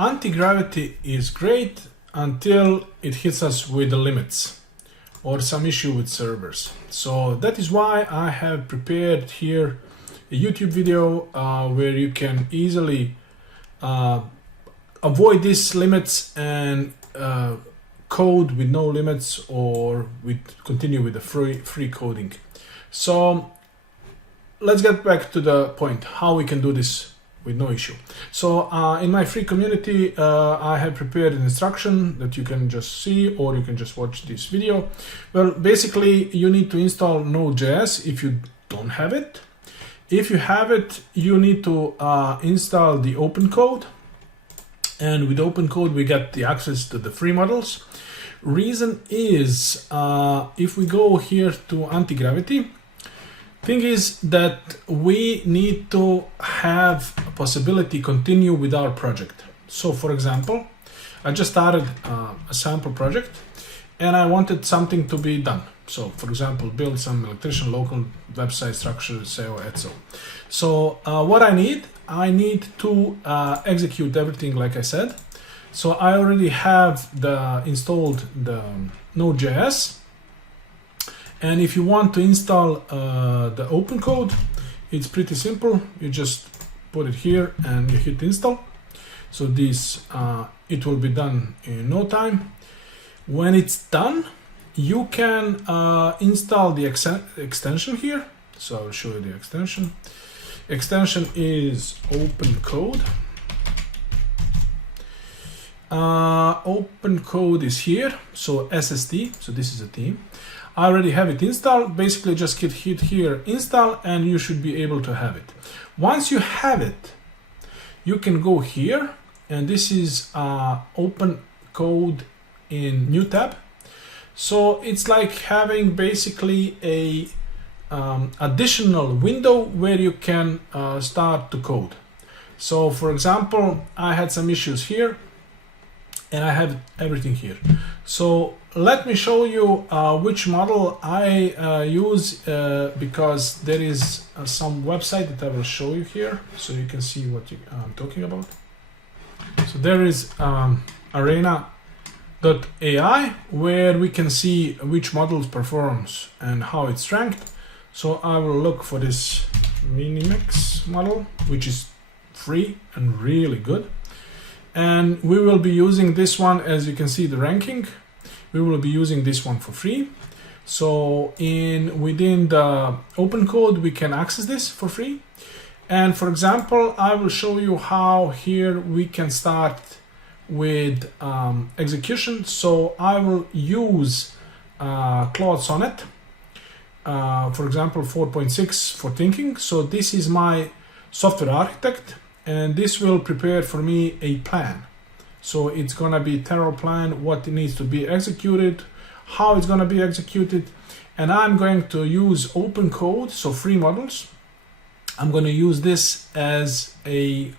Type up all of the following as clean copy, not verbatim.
Antigravity is great until it hits us with the limits or some issue with servers. So that is why I have prepared here a YouTube video where you can easily avoid these limits and code with no limits, or continue with the free coding. So let's get back to the point how we can do this with no issue. So in my free community I have prepared an instruction that you can just see, or you can just watch this video. Well, basically you need to install Node.js if you don't have it. If you have it, you need to install the OpenCode, and with OpenCode we get the access to the free models. Reason is if we go here to Antigravity, thing is that we need to have a possibility continue with our project. So for example, I just started a sample project and I wanted something to be done. So for example, build some electrician local website structure, SEO, etc. So what I need to execute everything like I said. So I already have installed the Node.js. And if you want to install the OpenCode, it's pretty simple. You just put it here and you hit install. So this it will be done in no time. When it's done, you can install the extension here. So I'll show you the extension. Extension is OpenCode. OpenCode is here. So SST. So this is a theme. I already have it installed. Basically just hit here install and you should be able to have it. Once you have it, you can go here, and this is OpenCode in new tab. So it's like having basically a additional window where you can start to code. So for example, I had some issues here and I have everything here. So let me show you which model I use, because there is some website that I will show you here so you can see what I'm talking about. So there is arena.ai where we can see which models performs and how it's ranked. So I will look for this Minimix model, which is free and really good. And we will be using this one, as you can see the ranking. We will be using this one for free. So within the OpenCode we can access this for free. And for example, I will show you how here we can start with execution. So I will use Claude Sonnet, for example 4.6 for thinking. So this is my software architect, and this will prepare for me a plan. So it's gonna be thorough plan, what needs to be executed, how it's gonna be executed, and I'm going to use OpenCode, so free models. I'm gonna use this as a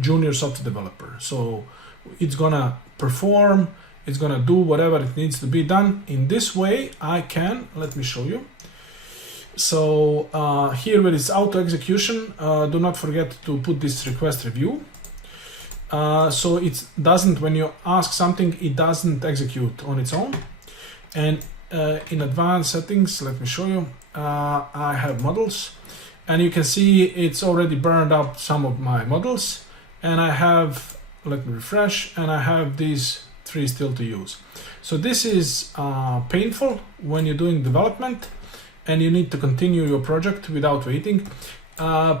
junior software developer. So it's gonna perform, it's gonna do whatever it needs to be done. In this way, I can, let me show you. So here where it's auto execution, do not forget to put this request review. So it doesn't, when you ask something, it doesn't execute on its own. And in advanced settings, let me show you, I have models, and you can see it's already burned up some of my models, and I have, let me refresh, and I have these 3 still to use. So this is painful when you're doing development and you need to continue your project without waiting.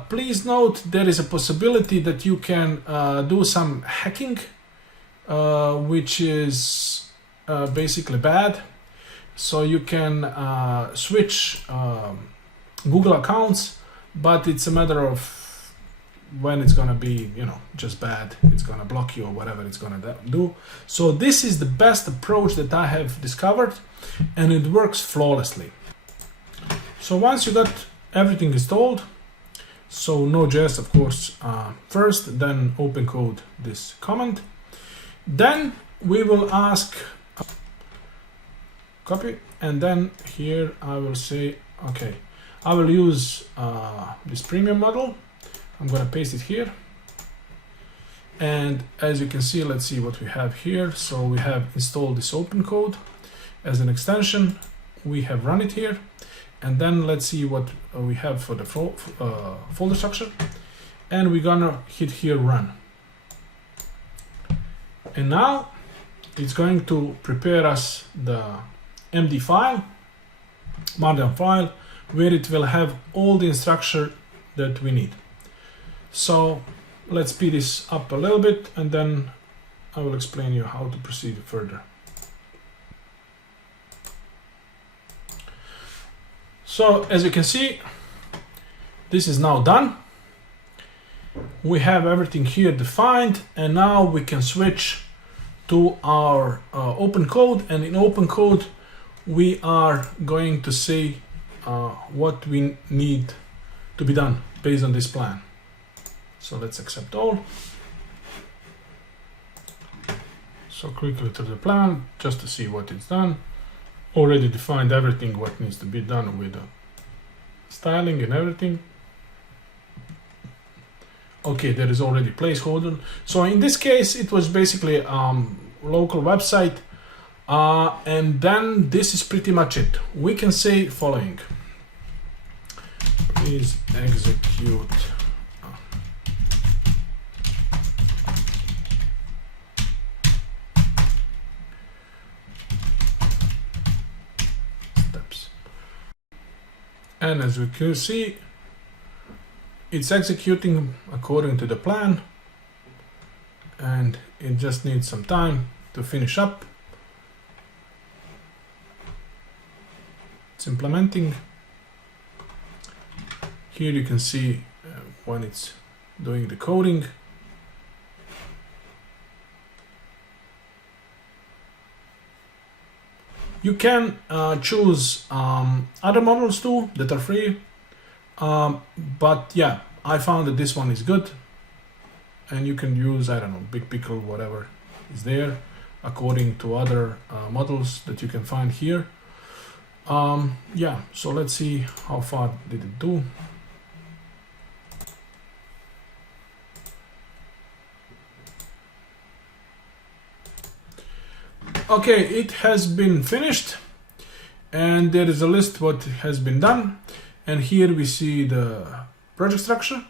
Please note there is a possibility that you can do some hacking, which is basically bad. So you can switch Google accounts, but it's a matter of when it's gonna be, just bad. It's gonna block you or whatever it's gonna do. So this is the best approach that I have discovered, and it works flawlessly. So once you got everything installed, so Node.js of course first, then OpenCode this command, then we will ask copy, and then here I will say okay, I will use this premium model. I'm gonna paste it here, And as you can see, let's see what we have here. So we have installed this OpenCode as an extension. We have run it here. And then let's see what we have for the folder structure. And we're gonna hit here run. And now it's going to prepare us the MD file, Markdown file, where it will have all the instruction that we need. So let's speed this up a little bit, and then I will explain you how to proceed further. So as you can see, this is now done. We have everything here defined, and now we can switch to our OpenCode, and in OpenCode we are going to say what we need to be done based on this plan. So let's accept all. So quickly to the plan just to see what it's done. Already defined everything what needs to be done with the styling and everything. Okay, there is already placeholder. So in this case, it was basically local website. And then this is pretty much it. We can say following. Please execute. Steps. And as we can see, it's executing according to the plan, and it just needs some time to finish up. It's implementing. Here you can see when it's doing the coding. You can choose other models too that are free. But yeah, I found that this one is good, and you can use, I don't know, Big Pickle, whatever is there, according to other models that you can find here. Yeah, so let's see how far did it do. Okay, it has been finished, and there is a list what has been done. And here we see the project structure.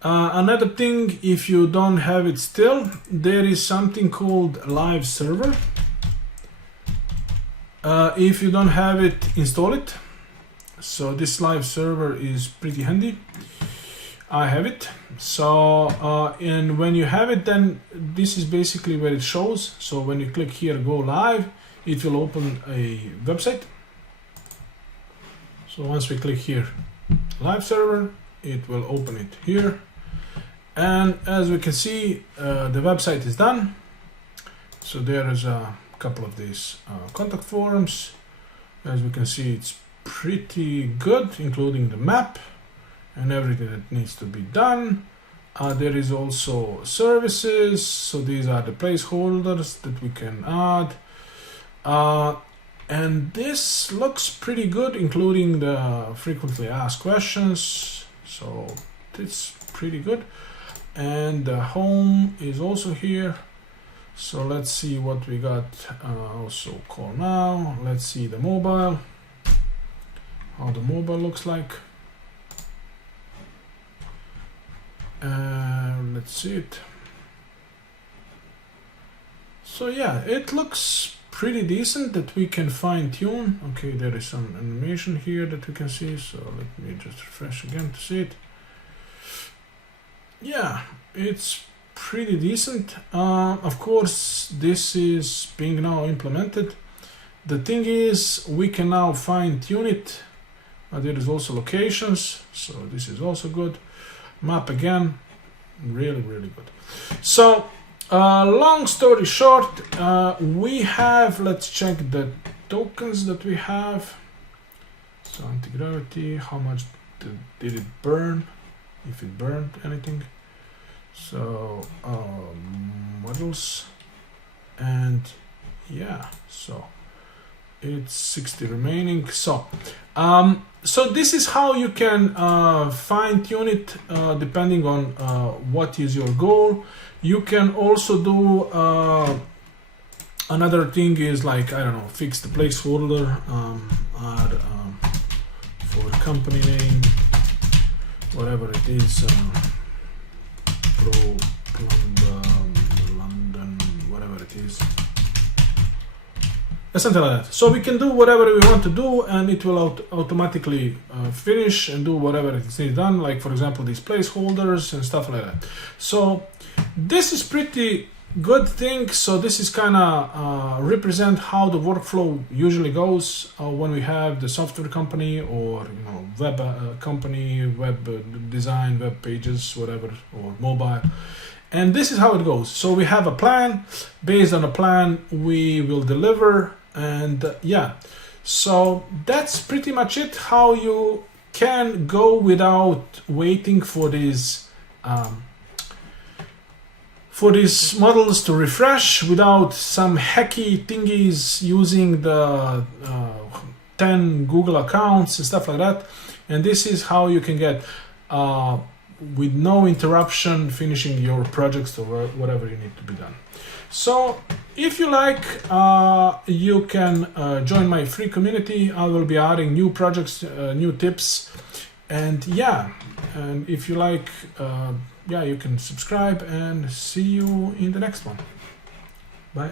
Another thing, if you don't have it still, there is something called live server. If you don't have it, install it. So this live server is pretty handy. I have it. So, and when you have it, then this is basically where it shows. So when you click here, go live, it will open a website. So once we click here, live server, it will open it here. And as we can see, the website is done. So there is a couple of these contact forms. As we can see, it's pretty good, including the map and everything that needs to be done. There is also services. So these are the placeholders that we can add. And this looks pretty good, including the frequently asked questions. So it's pretty good. And the home is also here. So let's see what we got. Also call now. Let's see the mobile. How the mobile looks like. Let's see it. So yeah, it looks pretty decent that we can fine tune. Okay, there is some animation here that we can see. So let me just refresh again to see it. Yeah, it's pretty decent. Of course, this is being now implemented. The thing is, we can now fine tune it. There is also locations, so this is also good. Map again, really good. So long story short, we have, let's check the tokens that we have. So Antigravity, how much did it burn, if it burned anything. So models, and yeah, so it's 60 remaining. So so this is how you can fine tune it depending on what is your goal. You can also do another thing is like, I don't know, fix the placeholder, add for company name, whatever it is, Pro London, whatever it is. Something like that. So we can do whatever we want to do, and it will automatically finish and do whatever it needs done, like for example these placeholders and stuff like that. So this is pretty good thing. So this is kind of represent how the workflow usually goes when we have the software company or web company, web design, web pages, whatever, or mobile. And this is how it goes. So we have a plan. Based on a plan, we will deliver. And yeah, so that's pretty much it. How you can go without waiting for these models to refresh, without some hacky thingies using the 10 Google accounts and stuff like that. And this is how you can get with no interruption finishing your projects or whatever you need to be done. So if you like, you can join my free community. I will be adding new projects, new tips, and yeah, and if you like, yeah, you can subscribe, and see you in the next one. Bye.